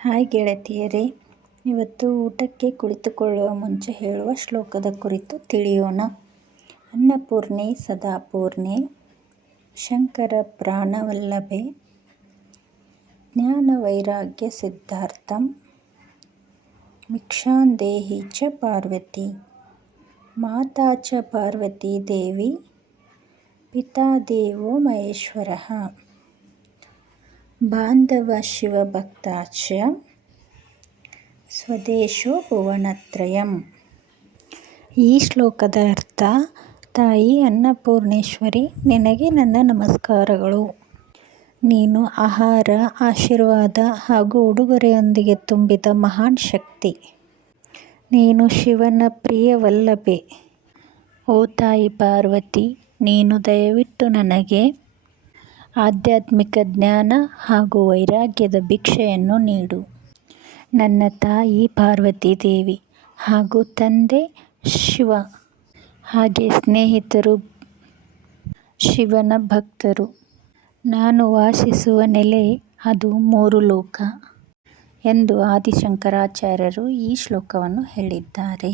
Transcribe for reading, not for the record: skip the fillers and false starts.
Hi ಗೆಳತಿಯರೇ, ಇವತ್ತು ಊಟಕ್ಕೆ ಕುಳಿತುಕೊಳ್ಳುವ ಮುಂಚೆ ಹೇಳುವ ಶ್ಲೋಕದ ಕುರಿತು ತಿಳಿಯೋಣ. ಅನ್ನಪೂರ್ಣೆ ಸದಾಪೂರ್ಣೆ ಶಂಕರ ಪ್ರಾಣವಲ್ಲಭೆ ಜ್ಞಾನವೈರಾಗ್ಯ ಸಿದ್ಧಾರ್ಥಂ ಭಿಕ್ಷಾಂದೇಹಿ ಚ ಪಾರ್ವತಿ ಮಾತಾ ಚ ಪಾರ್ವತಿ ದೇವಿ ಪಿತಾ ದೇವೋ ಮಹೇಶ್ವರಃ ಬಾಂಧವ ಶಿವಭಕ್ತ ಚ ಸ್ವದೇಶೋ ಭುವನತ್ರಯಂ. ಈ ಶ್ಲೋಕದ ಅರ್ಥ: ತಾಯಿ ಅನ್ನಪೂರ್ಣೇಶ್ವರಿ, ನಿನಗೆ ನನ್ನ ನಮಸ್ಕಾರಗಳು. ನೀನು ಆಹಾರ, ಆಶೀರ್ವಾದ ಹಾಗೂ ಉಡುಗೊರೆಯೊಂದಿಗೆ ತುಂಬಿದ ಮಹಾನ್ ಶಕ್ತಿ. ನೀನು ಶಿವನ ಪ್ರಿಯ ವಲ್ಲಭೆ. ಓ ತಾಯಿ ಪಾರ್ವತಿ, ನೀನು ದಯವಿಟ್ಟು ನನಗೆ ಆಧ್ಯಾತ್ಮಿಕ ಜ್ಞಾನ ಹಾಗೂ ವೈರಾಗ್ಯದ ಭಿಕ್ಷೆಯನ್ನು ನೀಡು. ನನ್ನ ತಾಯಿ ಪಾರ್ವತಿ ದೇವಿ ಹಾಗೂ ತಂದೆ ಶಿವ ಹಾಗೆ ಸ್ನೇಹಿತರು ಶಿವನ ಭಕ್ತರು. ನಾನು ವಾಸಿಸುವ ನೆಲೆ ಅದು 3 ಲೋಕ ಎಂದು ಆದಿಶಂಕರಾಚಾರ್ಯರು ಈ ಶ್ಲೋಕವನ್ನು ಹೇಳಿದ್ದಾರೆ.